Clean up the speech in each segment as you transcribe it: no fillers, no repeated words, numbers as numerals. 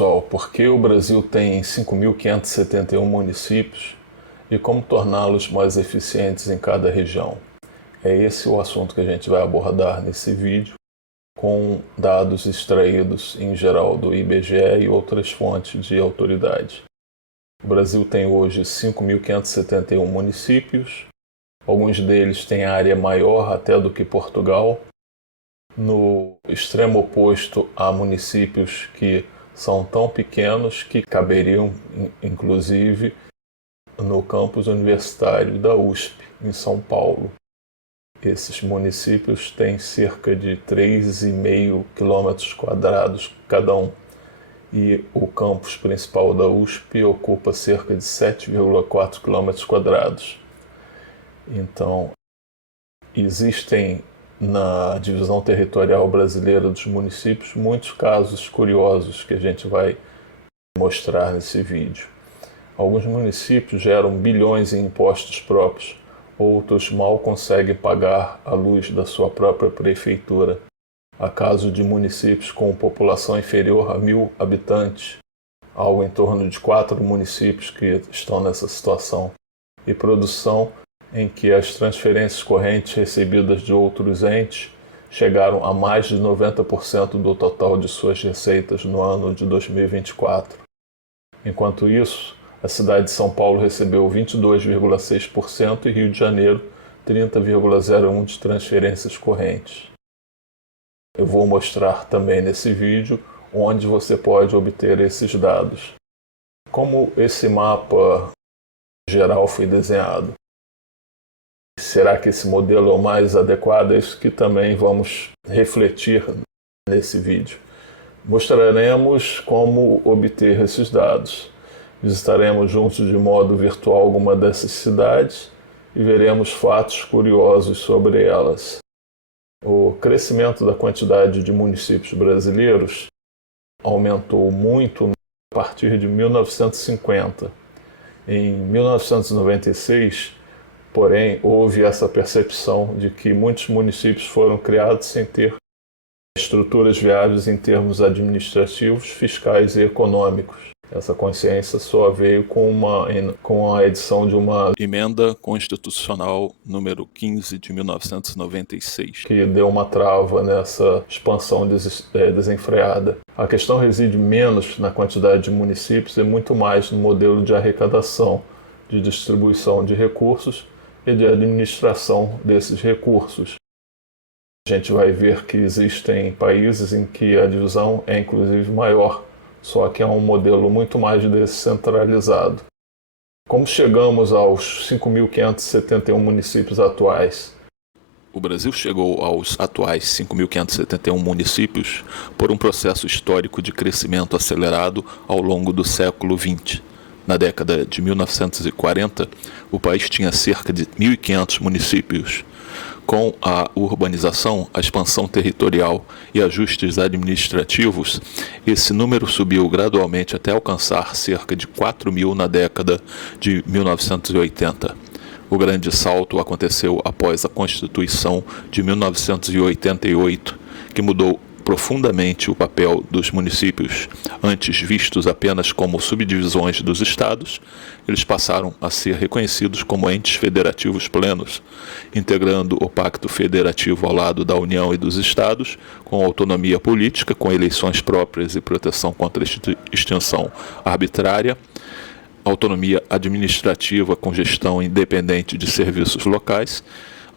pessoal, por que o Brasil tem 5.571 municípios e como torná-los mais eficientes em cada região? É esse o assunto que a gente vai abordar nesse vídeo, com dados extraídos em geral do IBGE e outras fontes de autoridade. O Brasil tem hoje 5.571 municípios, alguns deles têm área maior até do que Portugal. No extremo oposto, há municípios que são tão pequenos que caberiam, inclusive, no campus universitário da USP, em São Paulo. Esses municípios têm cerca de 3,5 km² cada um, e o campus principal da USP ocupa cerca de 7,4 km². Então, existem na divisão territorial brasileira dos municípios muitos casos curiosos que a gente vai mostrar nesse vídeo. Alguns municípios geram bilhões em impostos próprios, outros mal conseguem pagar a luz da sua própria prefeitura. Há casos de municípios com população inferior a 1.000 habitantes, algo em torno de 4 municípios que estão nessa situação, e produção em que as transferências correntes recebidas de outros entes chegaram a mais de 90% do total de suas receitas no ano de 2024. Enquanto isso, a cidade de São Paulo recebeu 22,6% e Rio de Janeiro 30,01% de transferências correntes. Eu vou mostrar também nesse vídeo onde você pode obter esses dados. Como esse mapa geral foi desenhado? Será que esse modelo é o mais adequado? É isso que também vamos refletir nesse vídeo. Mostraremos como obter esses dados. Visitaremos juntos de modo virtual alguma dessas cidades e veremos fatos curiosos sobre elas. O crescimento da quantidade de municípios brasileiros aumentou muito a partir de 1950. Em 1996, porém, houve essa percepção de que muitos municípios foram criados sem ter estruturas viáveis em termos administrativos, fiscais e econômicos. Essa consciência só veio com a edição de uma Emenda Constitucional número 15 de 1996, que deu uma trava nessa expansão desenfreada. A questão reside menos na quantidade de municípios e muito mais no modelo de arrecadação, de distribuição de recursos e de administração desses recursos. A gente vai ver que existem países em que a divisão é inclusive maior, só que é um modelo muito mais descentralizado. Como chegamos aos 5.571 municípios atuais? O Brasil chegou aos atuais 5.571 municípios por um processo histórico de crescimento acelerado ao longo do século XX. Na década de 1940, o país tinha cerca de 1.500 municípios. Com a urbanização, a expansão territorial e ajustes administrativos, esse número subiu gradualmente até alcançar cerca de 4.000 na década de 1980. O grande salto aconteceu após a Constituição de 1988, que mudou profundamente o papel dos municípios. Antes vistos apenas como subdivisões dos estados, eles passaram a ser reconhecidos como entes federativos plenos, integrando o Pacto Federativo ao lado da União e dos estados, com autonomia política, com eleições próprias e proteção contra extinção arbitrária, autonomia administrativa com gestão independente de serviços locais,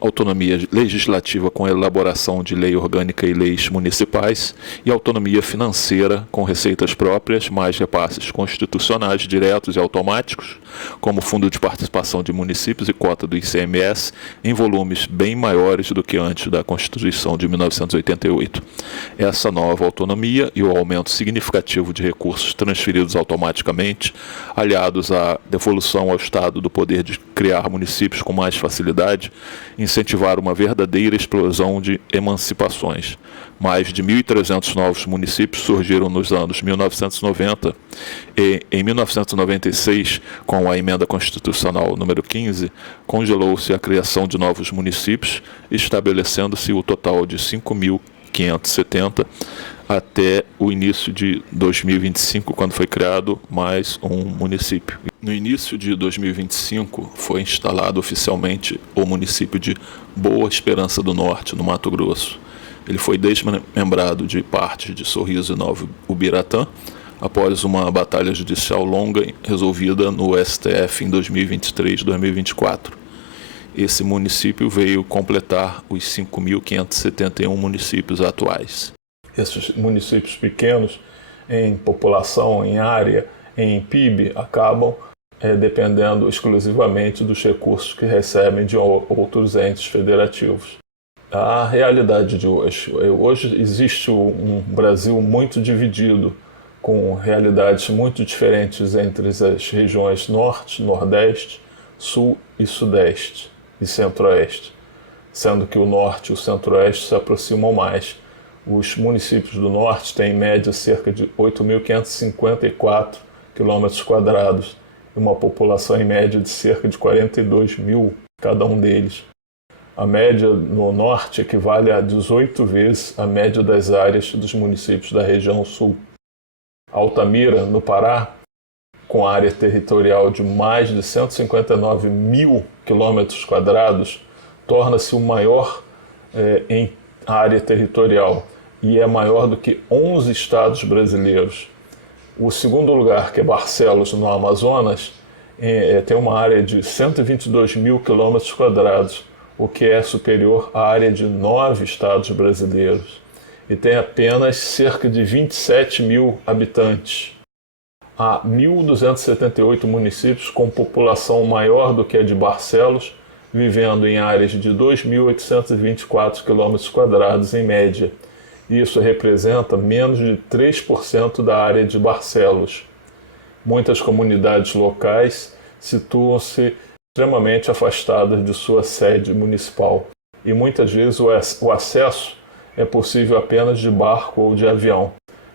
autonomia legislativa com elaboração de lei orgânica e leis municipais e autonomia financeira com receitas próprias, mais repasses constitucionais diretos e automáticos, como Fundo de Participação de Municípios e cota do ICMS, em volumes bem maiores do que antes da Constituição de 1988. Essa nova autonomia e o aumento significativo de recursos transferidos automaticamente, aliados à devolução ao Estado do poder de criar municípios com mais facilidade, incentivar uma verdadeira explosão de emancipações. Mais de 1.300 novos municípios surgiram nos anos 1990 e, em 1996, com a Emenda Constitucional número 15, congelou-se a criação de novos municípios, estabelecendo-se o total de 5.570 até o início de 2025, quando foi criado mais um município. No início de 2025, foi instalado oficialmente o município de Boa Esperança do Norte, no Mato Grosso. Ele foi desmembrado de partes de Sorriso e Nova Ubiratã, após uma batalha judicial longa resolvida no STF em 2023 e 2024. Esse município veio completar os 5.571 municípios atuais. Esses municípios pequenos, em população, em área, em PIB, acabam dependendo exclusivamente dos recursos que recebem de outros entes federativos. A realidade de hoje existe um Brasil muito dividido, com realidades muito diferentes entre as regiões Norte, Nordeste, Sul e Sudeste e Centro-Oeste, sendo que o Norte e o Centro-Oeste se aproximam mais. Os municípios do Norte têm em média cerca de 8.554 km² e uma população em média de cerca de 42 mil cada um deles. A média no Norte equivale a 18 vezes a média das áreas dos municípios da região Sul. Altamira, no Pará, com área territorial de mais de 159 mil km², torna-se o maior em área territorial e é maior do que 11 estados brasileiros. O segundo lugar, que é Barcelos, no Amazonas, tem uma área de 122 mil km², o que é superior à área de 9 estados brasileiros, e tem apenas cerca de 27 mil habitantes. Há 1.278 municípios com população maior do que a de Barcelos, vivendo em áreas de 2.824 km² em média. Isso representa menos de 3% da área de Barcelos. Muitas comunidades locais situam-se extremamente afastadas de sua sede municipal e muitas vezes o acesso é possível apenas de barco ou de avião.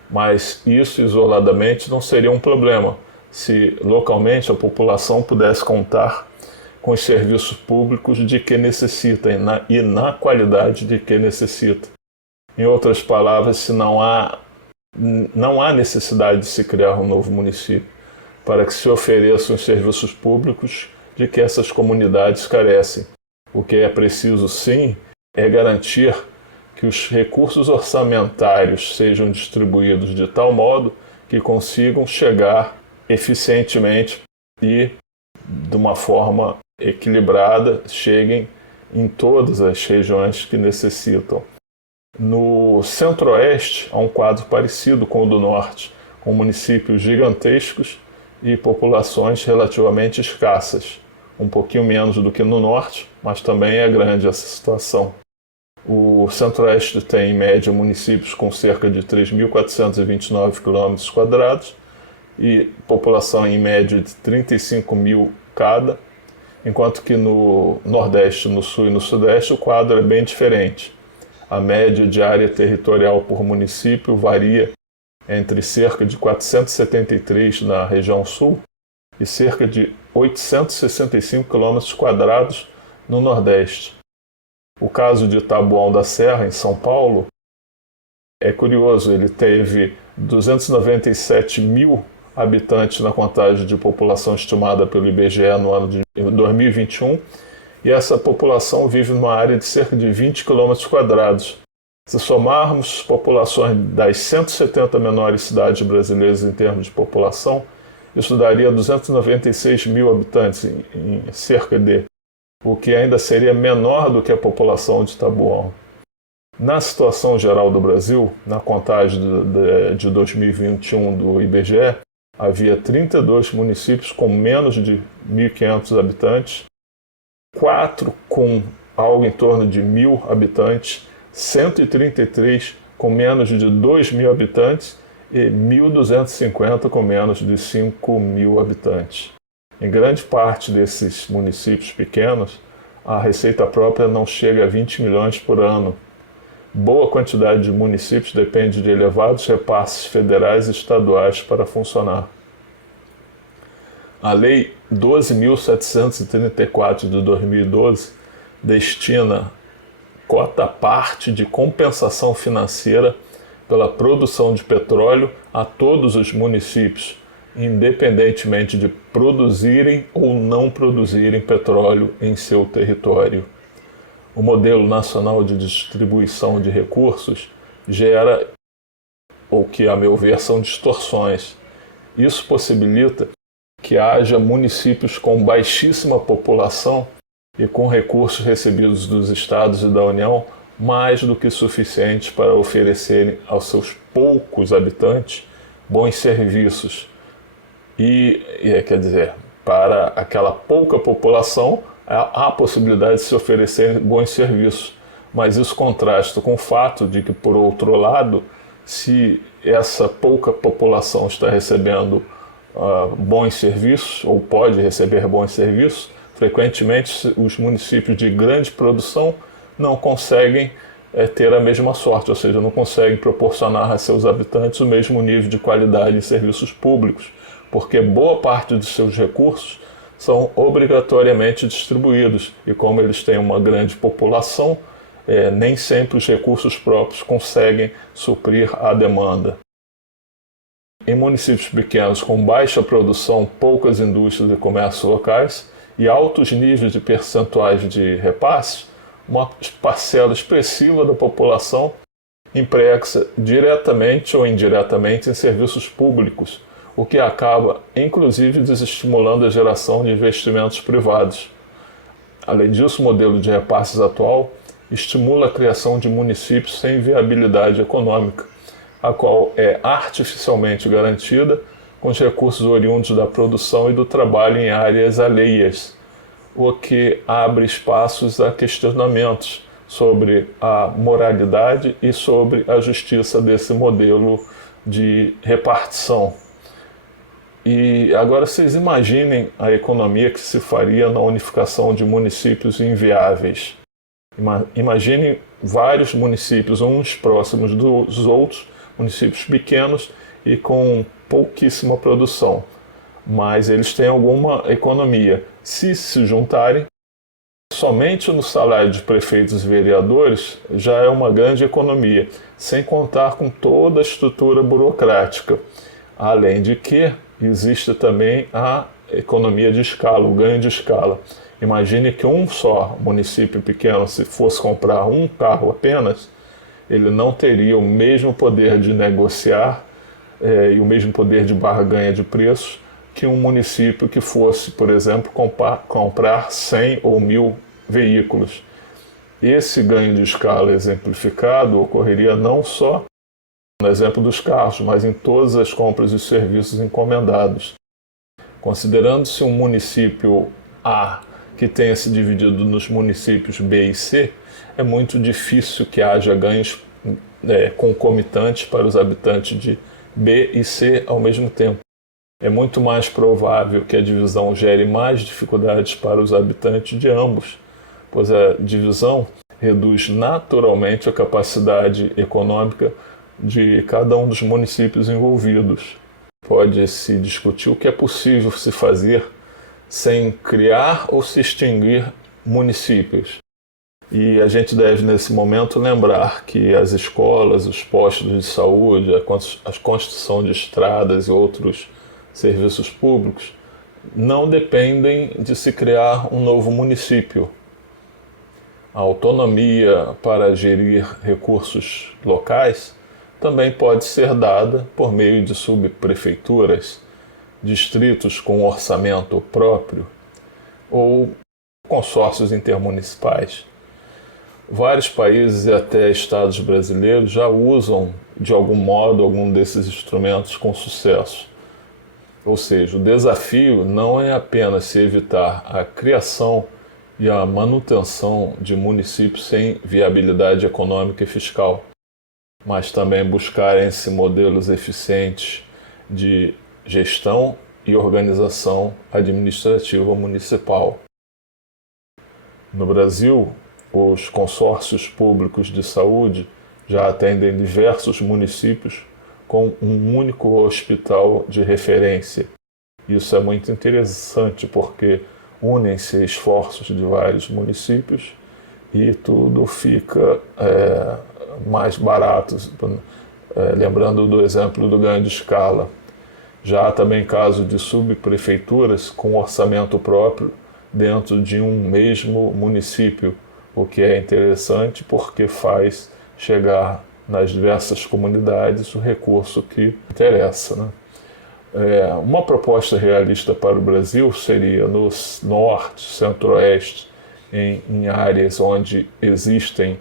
Mas isso isoladamente não seria um problema se localmente a população pudesse contar com os serviços públicos de que necessita e na qualidade de que necessita. Em outras palavras, se não há necessidade de se criar um novo município para que se ofereçam os serviços públicos de que essas comunidades carecem. O que é preciso, sim, é garantir que os recursos orçamentários sejam distribuídos de tal modo que consigam chegar eficientemente e de uma forma equilibrada, cheguem em todas as regiões que necessitam. No Centro-Oeste há um quadro parecido com o do Norte, com municípios gigantescos e populações relativamente escassas. Um pouquinho menos do que no Norte, mas também é grande essa situação. O Centro-Oeste tem, em média, municípios com cerca de 3.429 km² e população, em média, de 35 mil cada, enquanto que no Nordeste, no Sul e no Sudeste o quadro é bem diferente. A média de área territorial por município varia entre cerca de 473 na região Sul e cerca de 865 km² no Nordeste. O caso de Taboão da Serra, em São Paulo, é curioso. Ele teve 297 mil habitantes na contagem de população estimada pelo IBGE no ano de 2021, e essa população vive numa área de cerca de 20 km². Se somarmos populações das 170 menores cidades brasileiras em termos de população, isso daria 296 mil habitantes em cerca de, o que ainda seria menor do que a população de Taboão. Na situação geral do Brasil, na contagem de 2021 do IBGE, havia 32 municípios com menos de 1.500 habitantes, 4 com algo em torno de 1.000 habitantes, 133 com menos de 2.000 habitantes e 1.250 com menos de 5.000 habitantes. Em grande parte desses municípios pequenos, a receita própria não chega a 20 milhões por ano. Boa quantidade de municípios depende de elevados repasses federais e estaduais para funcionar. A Lei 12.734 de 2012 destina cota parte de compensação financeira pela produção de petróleo a todos os municípios, independentemente de produzirem ou não produzirem petróleo em seu território. O modelo nacional de distribuição de recursos gera o que, a meu ver, são distorções. Isso possibilita que haja municípios com baixíssima população e com recursos recebidos dos estados e da União mais do que suficientes para oferecerem aos seus poucos habitantes bons serviços. Quer dizer, para aquela pouca população há a possibilidade de se oferecer bons serviços, mas isso contrasta com o fato de que, por outro lado, se essa pouca população está recebendo bons serviços, ou pode receber bons serviços, frequentemente os municípios de grande produção não conseguem ter a mesma sorte, ou seja, não conseguem proporcionar a seus habitantes o mesmo nível de qualidade em serviços públicos, porque boa parte dos seus recursos são obrigatoriamente distribuídos, e como eles têm uma grande população, nem sempre os recursos próprios conseguem suprir a demanda. Em municípios pequenos com baixa produção, poucas indústrias e comércios locais e altos níveis de percentuais de repasse, uma parcela expressiva da população emprega-se diretamente ou indiretamente em serviços públicos, o que acaba, inclusive, desestimulando a geração de investimentos privados. Além disso, o modelo de repasses atual estimula a criação de municípios sem viabilidade econômica, a qual é artificialmente garantida com os recursos oriundos da produção e do trabalho em áreas alheias, o que abre espaços a questionamentos sobre a moralidade e sobre a justiça desse modelo de repartição. E agora vocês imaginem a economia que se faria na unificação de municípios inviáveis. Imaginem vários municípios, uns próximos dos outros, municípios pequenos e com pouquíssima produção, mas eles têm alguma economia. Se juntarem, somente no salário de prefeitos e vereadores já é uma grande economia, sem contar com toda a estrutura burocrática. Além de que existe também a economia de escala, o ganho de escala. Imagine que um só município pequeno, se fosse comprar um carro apenas, ele não teria o mesmo poder de negociar e o mesmo poder de barganha de preços que um município que fosse, por exemplo, comprar 100 ou 1000 veículos. Esse ganho de escala exemplificado ocorreria não só no exemplo dos carros, mas em todas as compras e serviços encomendados. Considerando-se um município A que tenha se dividido nos municípios B e C, é muito difícil que haja ganhos concomitantes para os habitantes de B e C ao mesmo tempo. É muito mais provável que a divisão gere mais dificuldades para os habitantes de ambos, pois a divisão reduz naturalmente a capacidade econômica de cada um dos municípios envolvidos. Pode-se discutir o que é possível se fazer sem criar ou se extinguir municípios. E a gente deve, nesse momento, lembrar que as escolas, os postos de saúde, a construção de estradas e outros serviços públicos não dependem de se criar um novo município. A autonomia para gerir recursos locais também pode ser dada por meio de subprefeituras, distritos com orçamento próprio ou consórcios intermunicipais. Vários países e até estados brasileiros já usam, de algum modo, algum desses instrumentos com sucesso. Ou seja, o desafio não é apenas se evitar a criação e a manutenção de municípios sem viabilidade econômica e fiscal, mas também buscarem-se modelos eficientes de gestão e organização administrativa municipal. No Brasil, os consórcios públicos de saúde já atendem diversos municípios com um único hospital de referência. Isso é muito interessante porque unem-se esforços de vários municípios e tudo fica mais barato. lembrando do exemplo do ganho de escala. Já há também casos de subprefeituras com orçamento próprio dentro de um mesmo município, o que é interessante porque faz chegar nas diversas comunidades o recurso que interessa, né? Uma proposta realista para o Brasil seria no norte, centro-oeste, em áreas onde existem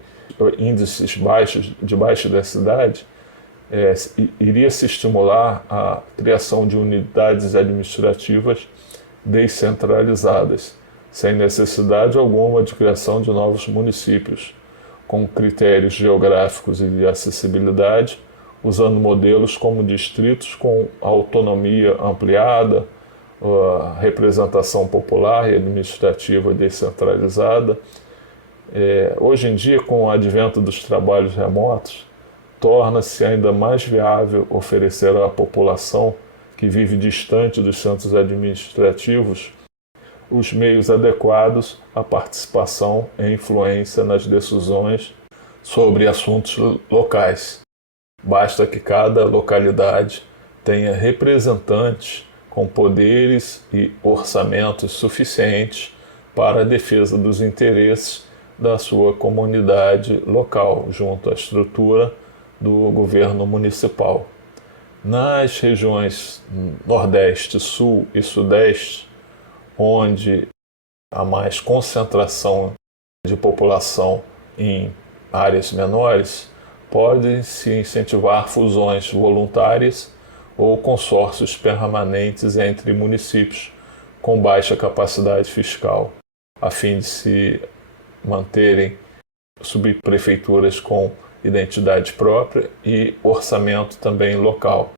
índices baixos, debaixo da cidade, iria se estimular a criação de unidades administrativas descentralizadas, sem necessidade alguma de criação de novos municípios, com critérios geográficos e de acessibilidade, usando modelos como distritos com autonomia ampliada, representação popular e administrativa descentralizada. Hoje em dia, com o advento dos trabalhos remotos, torna-se ainda mais viável oferecer à população que vive distante dos centros administrativos os meios adequados à participação e influência nas decisões sobre assuntos locais. Basta que cada localidade tenha representantes com poderes e orçamentos suficientes para a defesa dos interesses da sua comunidade local, junto à estrutura do governo municipal. Nas regiões Nordeste, Sul e Sudeste, onde há mais concentração de população em áreas menores, pode-se incentivar fusões voluntárias ou consórcios permanentes entre municípios com baixa capacidade fiscal, a fim de se manterem subprefeituras com identidade própria e orçamento também local.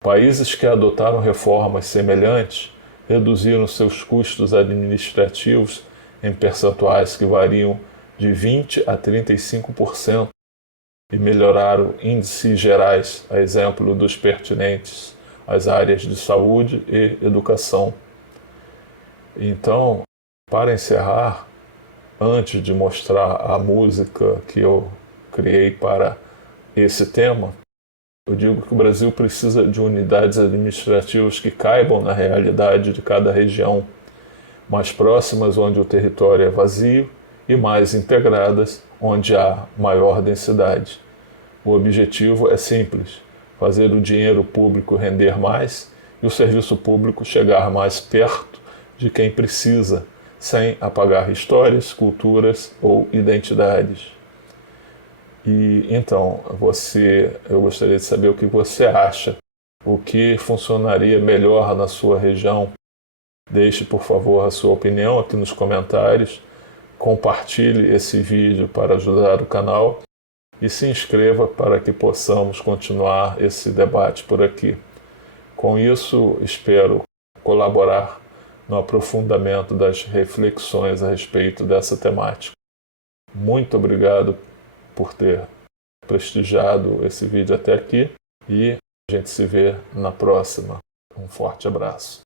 Países que adotaram reformas semelhantes reduziram seus custos administrativos em percentuais que variam de 20% a 35% e melhoraram índices gerais, a exemplo dos pertinentes às áreas de saúde e educação. Então, para encerrar, antes de mostrar a música que eu criei para esse tema, eu digo que o Brasil precisa de unidades administrativas que caibam na realidade de cada região, mais próximas onde o território é vazio e mais integradas onde há maior densidade. O objetivo é simples: fazer o dinheiro público render mais e o serviço público chegar mais perto de quem precisa, sem apagar histórias, culturas ou identidades. E então, eu gostaria de saber o que você acha, o que funcionaria melhor na sua região. Deixe, por favor, a sua opinião aqui nos comentários, compartilhe esse vídeo para ajudar o canal e se inscreva para que possamos continuar esse debate por aqui. Com isso, espero colaborar no aprofundamento das reflexões a respeito dessa temática. Muito obrigado por ter prestigiado esse vídeo até aqui e a gente se vê na próxima. Um forte abraço.